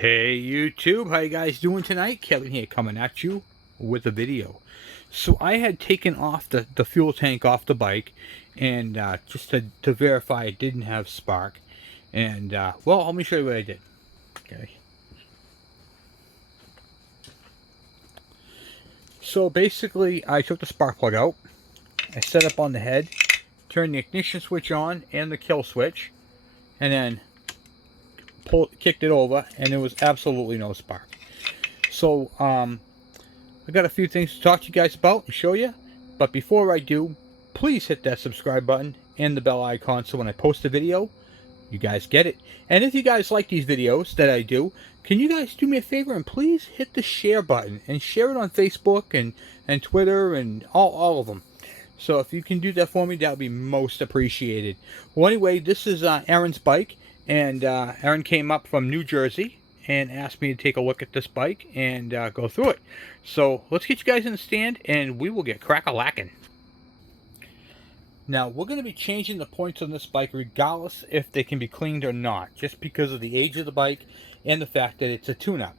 Hey YouTube, how you guys doing tonight? Kevin here coming at you with a video. So I had taken off the fuel tank off the bike and just to verify it didn't have spark. And well, let me show you what I did. Okay. So basically I took the spark plug out, I set up on the head, turned the ignition switch on and the kill switch, and then kicked it over, and there was absolutely no spark. So I got a few things to talk to you guys about and show you, but before I do, please hit that subscribe button and the bell icon so when I post a video, you guys get it. And if you guys like these videos that I do, can you guys do me a favor and please hit the share button and share it on Facebook and Twitter and all of them. So if you can do that for me, that would be most appreciated. Well, anyway, this is Aaron's bike, and Aaron came up from New Jersey and asked me to take a look at this bike and go through it. So let's get you guys in the stand and we will get crack-a-lackin'. Now we're going to be changing the points on this bike regardless if they can be cleaned or not, just because of the age of the bike and the fact that it's a tune-up.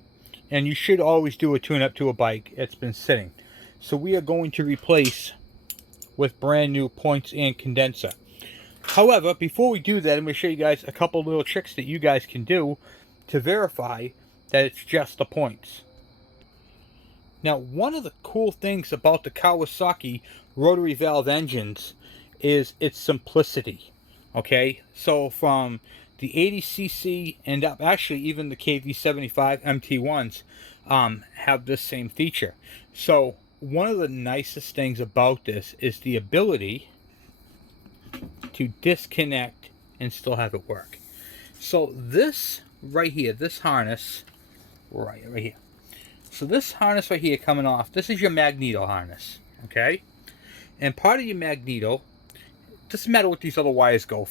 And you should always do a tune-up to a bike that's been sitting. So we are going to replace with brand new points and condenser. However, before we do that, I'm going to show you guys a couple little tricks that you guys can do to verify that it's just the points. Now, one of the cool things about the Kawasaki rotary valve engines is its simplicity. Okay, so from the 80cc and up, actually even the KV75 MT1s have this same feature. So one of the nicest things about this is the ability to disconnect and still have it work. So this right here, this harness, right here. So this harness right here coming off, this is your magneto harness, okay? And part of your magneto, doesn't matter what these other wires go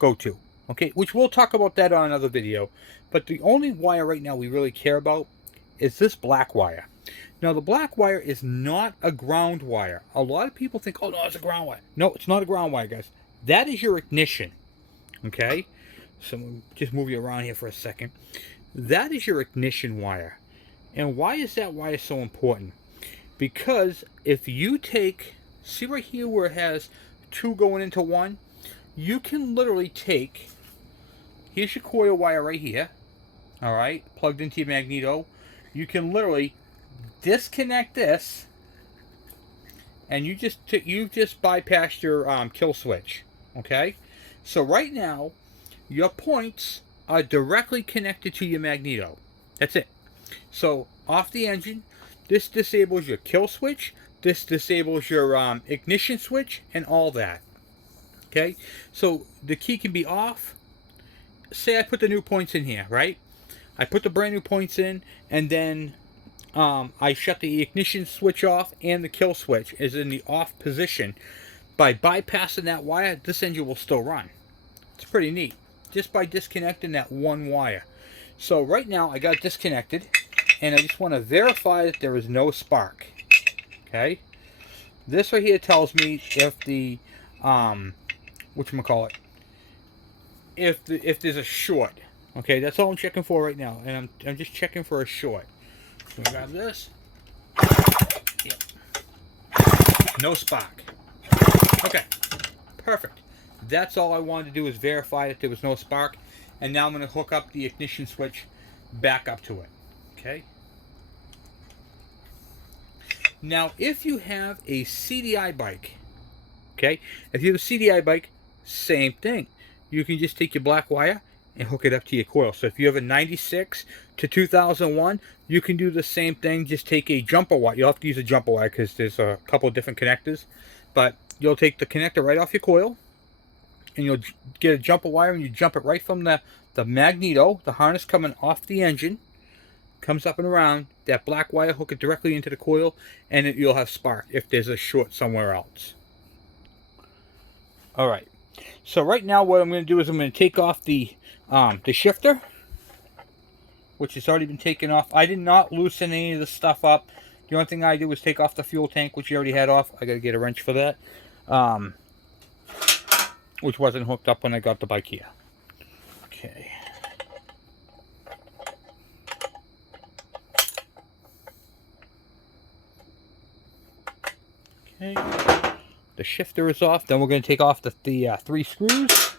to, okay? Which we'll talk about that on another video. But the only wire right now we really care about is this black wire. Now the black wire is not a ground wire. A lot of people think, oh no, it's a ground wire. No, it's not a ground wire, guys. That is your ignition, okay? So just move you around here for a second. That is your ignition wire. And why is that wire so important? Because if you take, see right here where it has two going into one, you can literally take, here's your coil wire right here, all right, plugged into your magneto. You can literally disconnect this, and you just bypassed your kill switch, okay? So right now, your points are directly connected to your magneto. That's it. So off the engine, this disables your kill switch, this disables your ignition switch, and all that. Okay, so the key can be off. Say I put the new points in here, right? I put the brand new points in, and then I shut the ignition switch off, and the kill switch is in the off position. By bypassing that wire, this engine will still run. It's pretty neat, just by disconnecting that one wire. So right now I got disconnected, and I just want to verify that there is no spark. Okay, this right here tells me if the whatchamacallit, if there's a short. Okay, that's all I'm checking for right now, and I'm just checking for a short. So I grab this. Yep. No spark. Okay, perfect. That's all I wanted to do is verify that there was no spark, and now I'm going to hook up the ignition switch back up to it. Okay. Now, if you have a CDI bike, okay, if you have a CDI bike, same thing. You can just take your black wire and hook it up to your coil. So if you have a 96 to 2001, you can do the same thing. Just take a jumper wire. You'll have to use a jumper wire because there's a couple of different connectors. But you'll take the connector right off your coil, and you'll get a jumper wire, and you jump it right from the magneto, the harness coming off the engine, comes up and around, that black wire, hook it directly into the coil, and you'll have spark if there's a short somewhere else. All right, so right now what I'm going to do is I'm going to take off the shifter, which has already been taken off. I did not loosen any of the stuff up. The only thing I did was take off the fuel tank, which you already had off. I got to get a wrench for that, which wasn't hooked up when I got the bike here. Okay. Okay. The shifter is off. Then we're going to take off the 3 screws.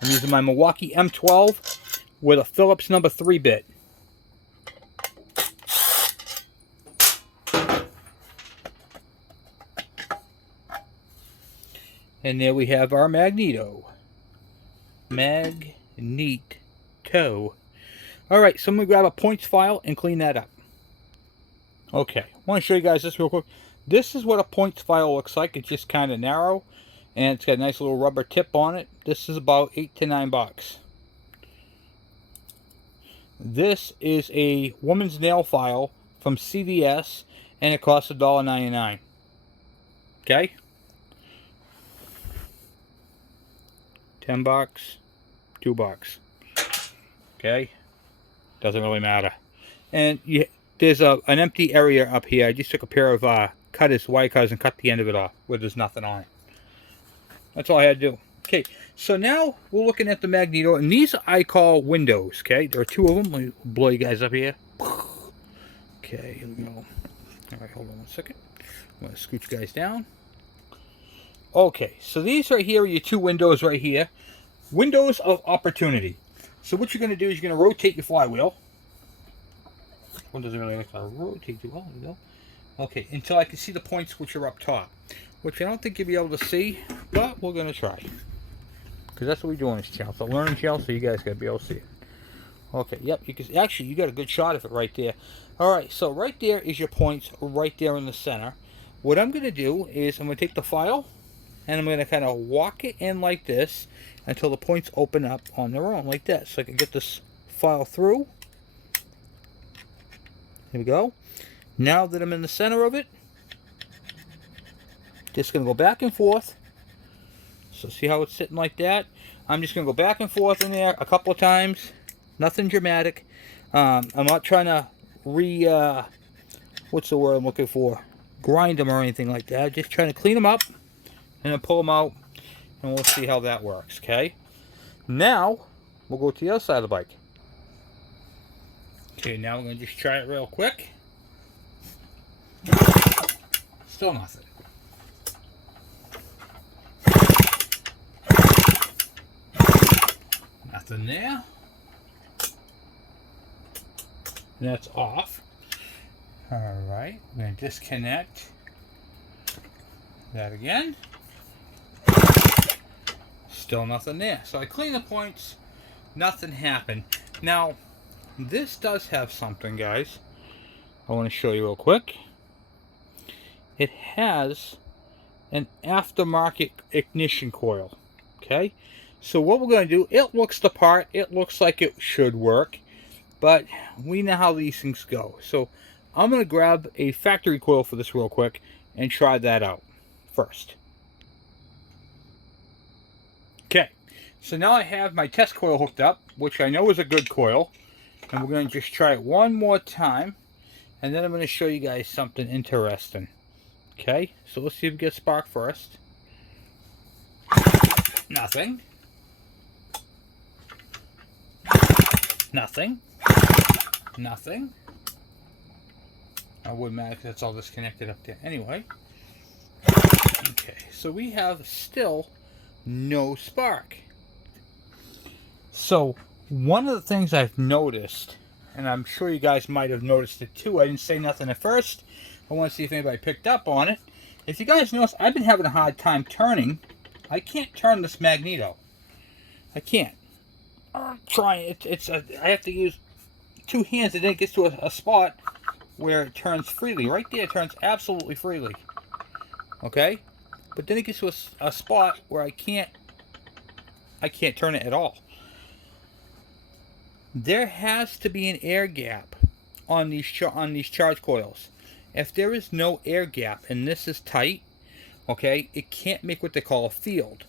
I'm using my Milwaukee M12 with a Phillips number 3 bit. And there we have our magneto. Magneto. Alright, so I'm going to grab a points file and clean that up. Okay, I want to show you guys this real quick. This is what a points file looks like. It's just kind of narrow. And it's got a nice little rubber tip on it. This is about $8 to $9. This is a woman's nail file from CVS. And it costs $1.99. Okay? $10, $2. Okay? Doesn't really matter. And there's an empty area up here. I just took a pair of wire cutters and cut the end of it off where there's nothing on it. That's all I had to do. Okay, so now we're looking at the magneto, and these I call windows. Okay, there are 2 of them. Let me blow you guys up here. Okay, here we go. All right, hold on 1 second. I'm going to scoot you guys down. Okay, so these right here are your 2 windows right here. Windows of opportunity. So what you're going to do is you're going to rotate your flywheel. One doesn't really like to rotate too well. There you go. Okay, until I can see the points which are up top. Which I don't think you'll be able to see, but we're going to try. Because that's what we do on this channel. It's a learning channel, so you guys got to be able to see it. Okay, yep, you can, actually, you got a good shot of it right there. Alright, so right there is your points right there in the center. What I'm going to do is I'm going to take the file, and I'm going to kind of walk it in like this until the points open up on their own, like that. So I can get this file through. Here we go. Now that I'm in the center of it, just going to go back and forth. So see how it's sitting like that? I'm just going to go back and forth in there a couple of times. Nothing dramatic. I'm not trying to what's the word I'm looking for? Grind them or anything like that. Just trying to clean them up and then pull them out. And we'll see how that works, okay? Now, we'll go to the other side of the bike. Okay, now we're going to just try it real quick. Still nothing. Nothing there. And that's off. Alright, I'm going to disconnect that again. Still nothing there. So I clean the points, nothing happened. Now, this does have something, guys. I want to show you real quick. It has an aftermarket ignition coil. Okay? So what we're going to do, it looks the part, it looks like it should work, but we know how these things go. So I'm going to grab a factory coil for this real quick and try that out first. Okay, so now I have my test coil hooked up, which I know is a good coil, and we're going to just try it one more time, and then I'm going to show you guys something interesting. Okay, so let's see if we get a spark first. Nothing. Nothing. Nothing. I wouldn't matter because that's all disconnected up there. Anyway. Okay, so we have still no spark. So, one of the things I've noticed, and I'm sure you guys might have noticed it too, I didn't say nothing at first. I want to see if anybody picked up on it. If you guys notice, I've been having a hard time turning. I can't turn this magneto. I can't. I'm trying. I have to use 2 hands, and then it gets to a spot where it turns freely. Right there, it turns absolutely freely. Okay? But then it gets to a spot where I can't turn it at all. There has to be an air gap on these charge coils. If there is no air gap and this is tight, okay, it can't make what they call a field.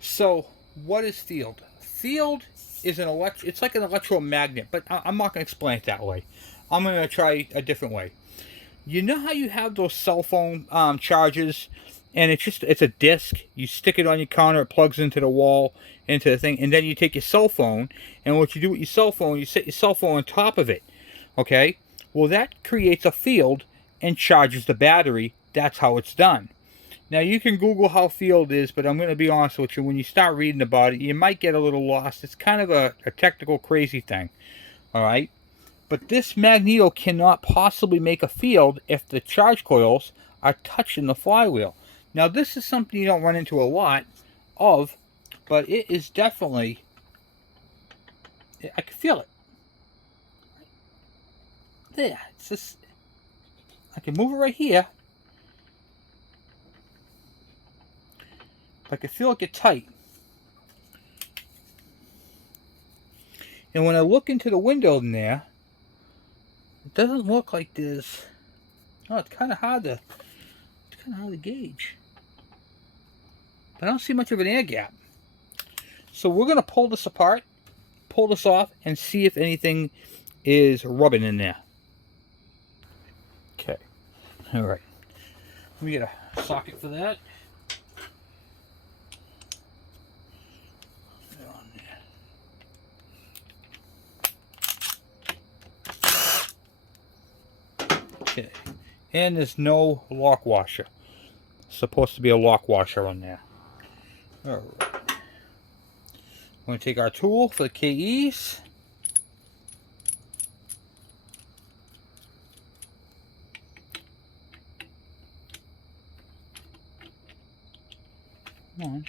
So, what is field? Field is it's like an electromagnet, but I'm not going to explain it that way. I'm going to try a different way. You know how you have those cell phone chargers and it's a disc. You stick it on your counter, it plugs into the wall, into the thing, and then you take your cell phone, and what you do with your cell phone, you set your cell phone on top of it. Okay, well, that creates a field and charges the battery. That's how it's done. Now, you can Google how field is, but I'm going to be honest with you, when you start reading about it, you might get a little lost. It's kind of a technical, crazy thing. All right, but this magneto cannot possibly make a field if the charge coils are touching the flywheel. Now, this is something you don't run into a lot of, but it is definitely, I can feel it. There, it's just, I can move it right here. I can feel it get tight. And when I look into the window in there, it doesn't look like there's, oh, it's kind of hard to gauge. But I don't see much of an air gap. So we're going to pull this apart, pull this off, and see if anything is rubbing in there. Okay. All right. Let me get a socket for that. Okay. And there's no lock washer. It's supposed to be a lock washer on there. All right. I'm going to take our tool for the KEs. Come on.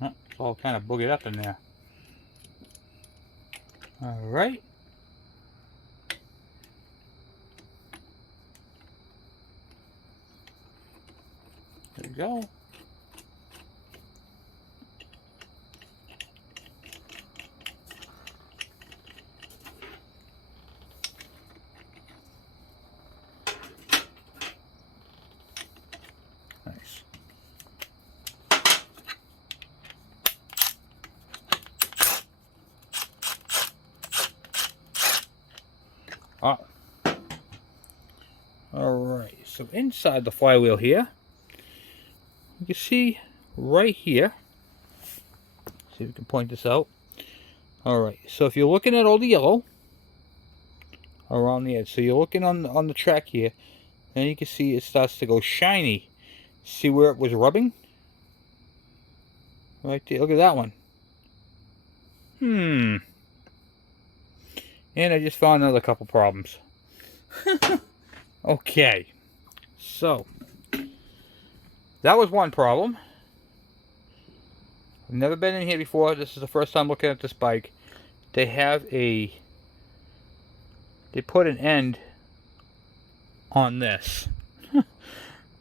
Oh, it's all kind of boogered up in there. All right. There we go. Nice. Ah. All right. So inside the flywheel here, you can see right here. See if we can point this out. All right. So if you're looking at all the yellow around the edge, so you're looking on the track here, and you can see it starts to go shiny. See where it was rubbing? Right there. Look at that one. And I just found another couple problems. Okay. So that was one problem. I've never been in here before. This is the first time looking at this bike. They put an end on this.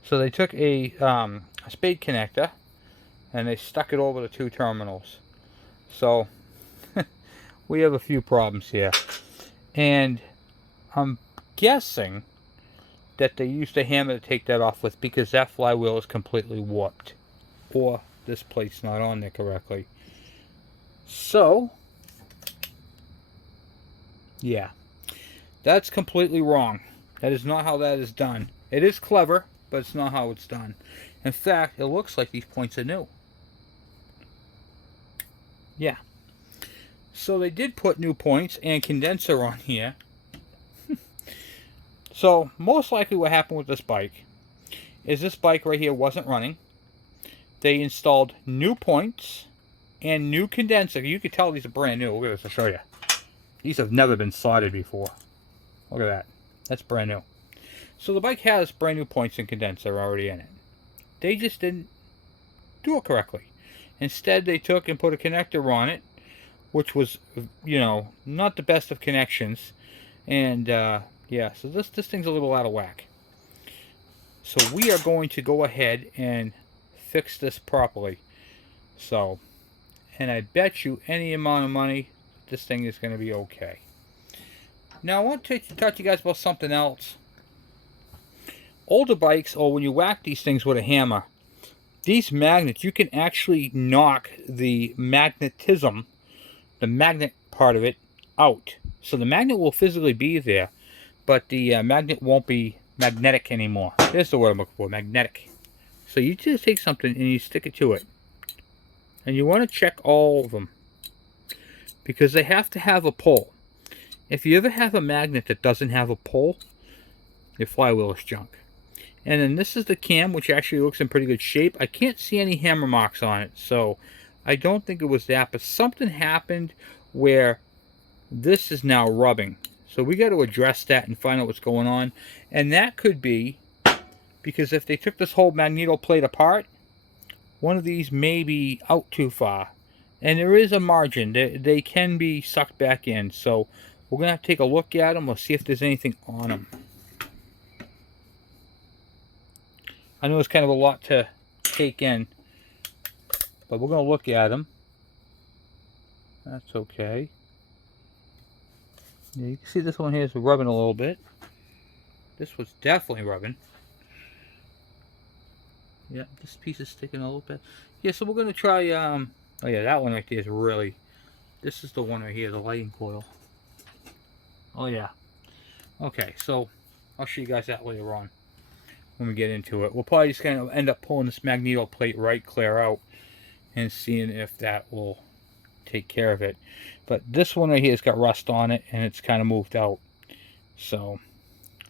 So they took a spade connector and they stuck it over the two terminals. So we have a few problems here. And I'm guessing that they used a hammer to take that off with, because that flywheel is completely warped. Or this plate's not on there correctly. So, yeah. That's completely wrong. That is not how that is done. It is clever, but it's not how it's done. In fact, it looks like these points are new. Yeah. So they did put new points and condenser on here. So most likely what happened with this bike is this bike right here wasn't running. They installed new points and new condenser. You can tell these are brand new. Look at this, I'll show you. These have never been soldered before. Look at that. That's brand new. So the bike has brand new points and condenser already in it. They just didn't do it correctly. Instead, they took and put a connector on it, which was, you know, not the best of connections. And yeah, so this thing's a little out of whack. So we are going to go ahead and fix this properly. So, and I bet you any amount of money, this thing is going to be okay. Now I want to talk to you guys about something else. Older bikes, or when you whack these things with a hammer, these magnets, you can actually knock the magnetism, the magnet part of it, out. So the magnet will physically be there, but the magnet won't be magnetic anymore. There's the word I'm looking for, magnetic. So you just take something and you stick it to it. And you want to check all of them, because they have to have a pull. If you ever have a magnet that doesn't have a pull, your flywheel is junk. And then this is the cam, which actually looks in pretty good shape. I can't see any hammer marks on it, so I don't think it was that, but something happened where this is now rubbing. So we got to address that and find out what's going on. And that could be because if they took this whole magneto plate apart, one of these may be out too far. And there is a margin. They can be sucked back in. So we're going to have to take a look at them. We'll see if there's anything on them. I know it's kind of a lot to take in, but we're going to look at them. That's okay. Yeah, you can see this one here is rubbing a little bit. This was definitely rubbing. Yeah, this piece is sticking a little bit. Yeah, so we're going to try, oh yeah, that one right there is really, this is the one right here, the lighting coil. Oh yeah. Okay, so I'll show you guys that later on when we get into it. We'll probably just kind of end up pulling this magneto plate right clear out and seeing if that will take care of it. But this one right here has got rust on it and it's kind of moved out. So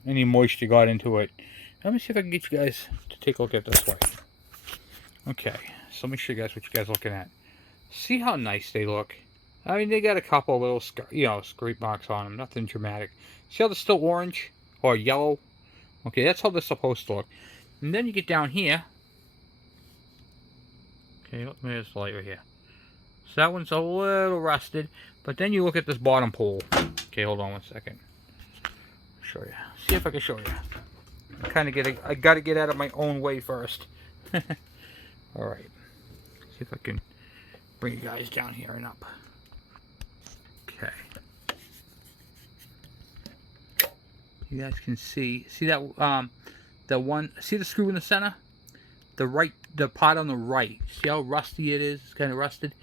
any moisture got into it. Let me see if I can get you guys to take a look at this way. Okay, so let me show you guys what you guys are looking at. See how nice they look? I mean, they got a couple little, scrape marks on them. Nothing dramatic. See how they're still orange or yellow? Okay, that's how they're supposed to look. And then you get down here. Okay, let me just light right here. So that one's a little rusted. But then you look at this bottom pole. Okay, hold on one second. Show you. See if I can show you. I gotta get out of my own way first. Alright. See if I can bring you guys down here and up. Okay. You guys can see that the one, see the screw in the center? The part on the right. See how rusty it is? It's kind of rusted.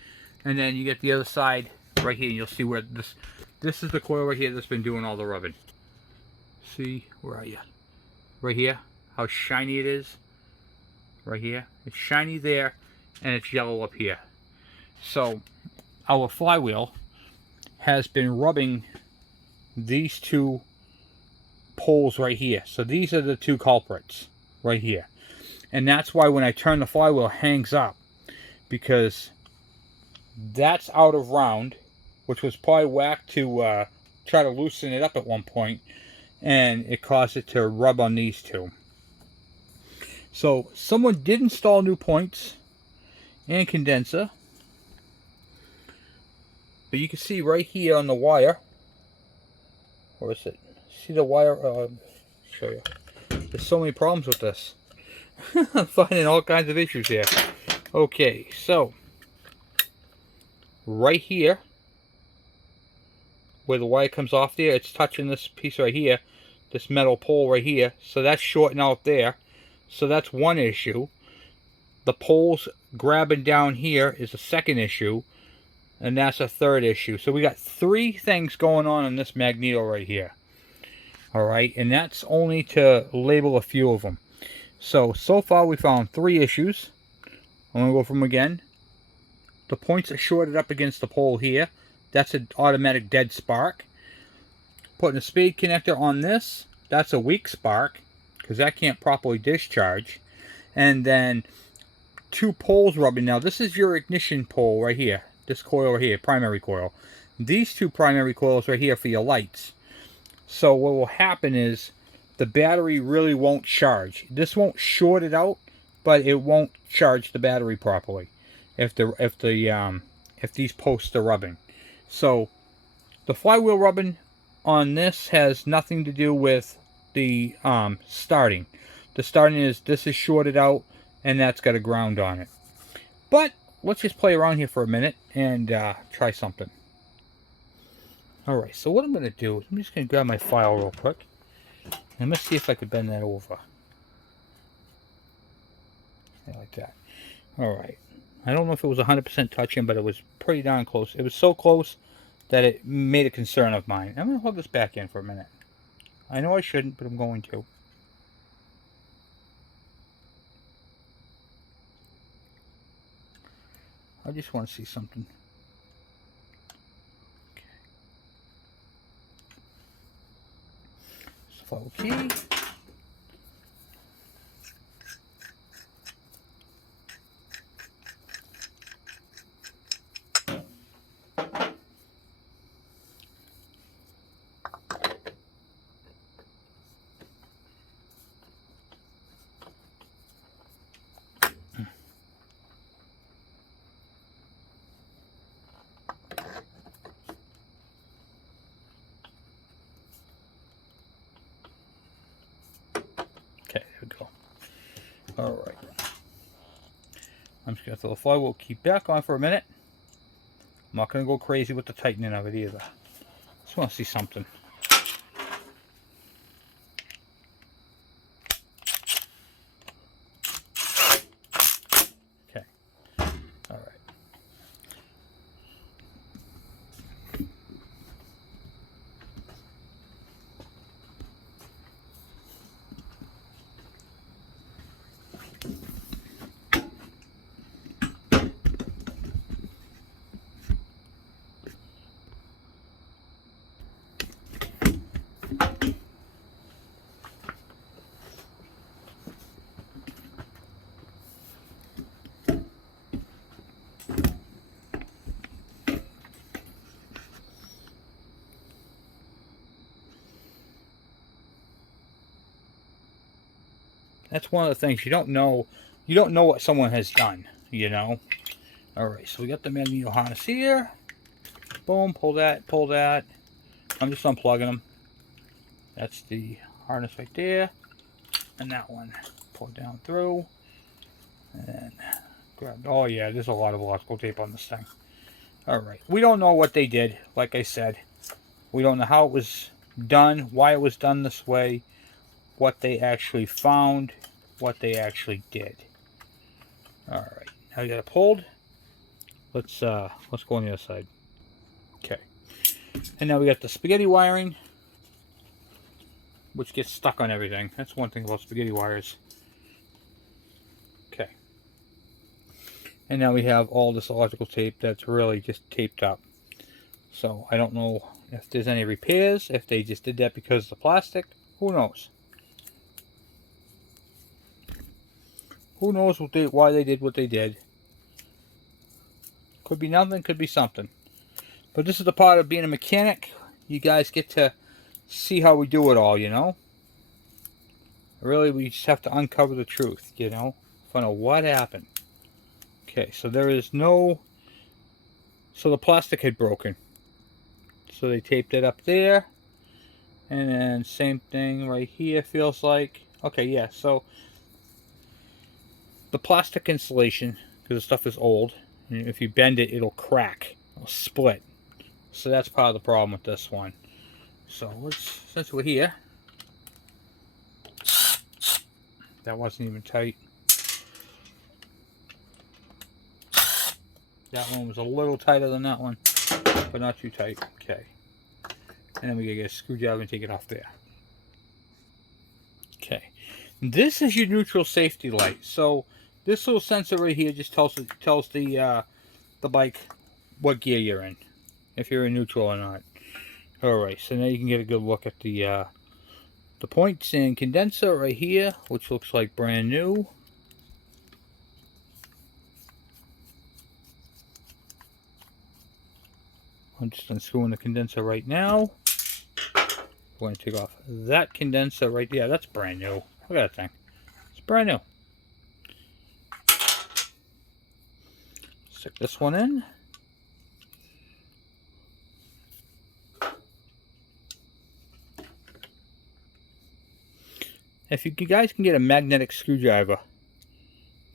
And then you get the other side right here, and you'll see where this is the coil right here that's been doing all the rubbing. See, where are you? Right here, how shiny it is. Right here, it's shiny there, and it's yellow up here. So our flywheel has been rubbing these two poles right here. So these are the two culprits right here. And that's why when I turn the flywheel, it hangs up, because that's out of round, which was probably whacked to try to loosen it up at one point, and it caused it to rub on these two. So someone did install new points and condenser, but you can see right here on the wire, where is it? See the wire? Show you. There's so many problems with this. I'm finding all kinds of issues here. Okay, so right here, where the wire comes off there, it's touching this piece right here, this metal pole right here. So that's shorting out there. So that's one issue. The poles grabbing down here is a second issue, and that's a third issue. So we got three things going on in this magneto right here. Alright, and that's only to label a few of them. So far we found three issues. I'm going to go from again. The points are shorted up against the pole here. That's an automatic dead spark. Putting a spade connector on this, that's a weak spark, because that can't properly discharge. And then two poles rubbing. Now this is your ignition pole right here. This coil right here, primary coil. These two primary coils right here for your lights. So what will happen is the battery really won't charge. This won't short it out, but it won't charge the battery properly if these posts are rubbing. So the flywheel rubbing on this has nothing to do with the starting. The starting is, this is shorted out and that's got a ground on it. But let's just play around here for a minute and try something. Alright, so what I'm going to do is I'm just going to grab my file real quick. And let's see if I could bend that over. Yeah, like that. Alright. I don't know if it was 100% touching, but it was pretty darn close. It was so close that it made a concern of mine. I'm going to plug this back in for a minute. I know I shouldn't, but I'm going to. I just want to see something. Okay. Follow key. Okay, there we go. Alright. I'm just going to throw the flywheel key back on for a minute. I'm not going to go crazy with the tightening of it either. Just want to see something. Okay. Alright. That's one of the things you don't know. You don't know what someone has done, you know. Alright, so we got the magneto harness here. Boom, pull that, pull that. I'm just unplugging them. That's the harness right there. And that one. Pull it down through. And then grab. Oh yeah, there's a lot of electrical tape on this thing. Alright, we don't know what they did, like I said. We don't know how it was done, why it was done this way, what they actually found, what they actually did. Alright, now we got it pulled. Let's go on the other side. Okay. And now we got the spaghetti wiring, which gets stuck on everything. That's one thing about spaghetti wires. Okay. And now we have all this electrical tape that's really just taped up. So I don't know if there's any repairs, if they just did that because of the plastic. Who knows? Who knows why they did what they did. Could be nothing, could be something. But this is the part of being a mechanic. You guys get to see how we do it all, you know? Really, we just have to uncover the truth, you know? Find out what happened. Okay, so there is no... So the plastic had broken. So they taped it up there. And then same thing right here, feels like. Okay, yeah, so... The plastic insulation, because the stuff is old, and if you bend it, it'll crack. It'll split. So that's part of the problem with this one. So let's, since we're here, that wasn't even tight. That one was a little tighter than that one, but not too tight. Okay. And then we gotta get a screwdriver and take it off there. Okay. This is your neutral safety light. So this little sensor right here just tells the bike what gear you're in, if you're in neutral or not. Alright, so now you can get a good look at the points and condenser right here, which looks like brand new. I'm just unscrewing the condenser right now. We're going to take off that condenser right there. That's brand new. Look at that thing. It's brand new. Stick this one in. If you guys can get a magnetic screwdriver,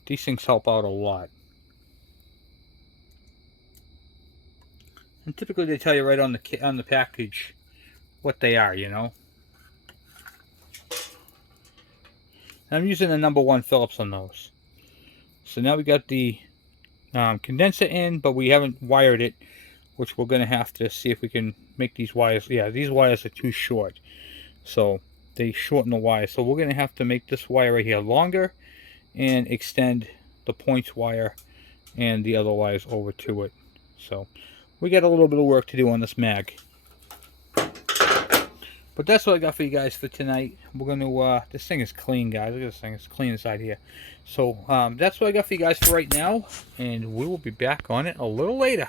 these things help out a lot. And typically they tell you right on the package what they are, you know. I'm using the #1 Phillips on those. So now we got the condenser in, but we haven't wired it which we're going to have to see if we can make these wires. Yeah, these wires are too short, so they shorten the wire. So we're going to have to make this wire right here longer and extend the points wire and the other wires over to it. So we got a little bit of work to do on this mag. But that's what I got for you guys for tonight. We're going to, this thing is clean, guys. Look at this thing. It's clean inside here. So that's what I got for you guys for right now. And we will be back on it a little later.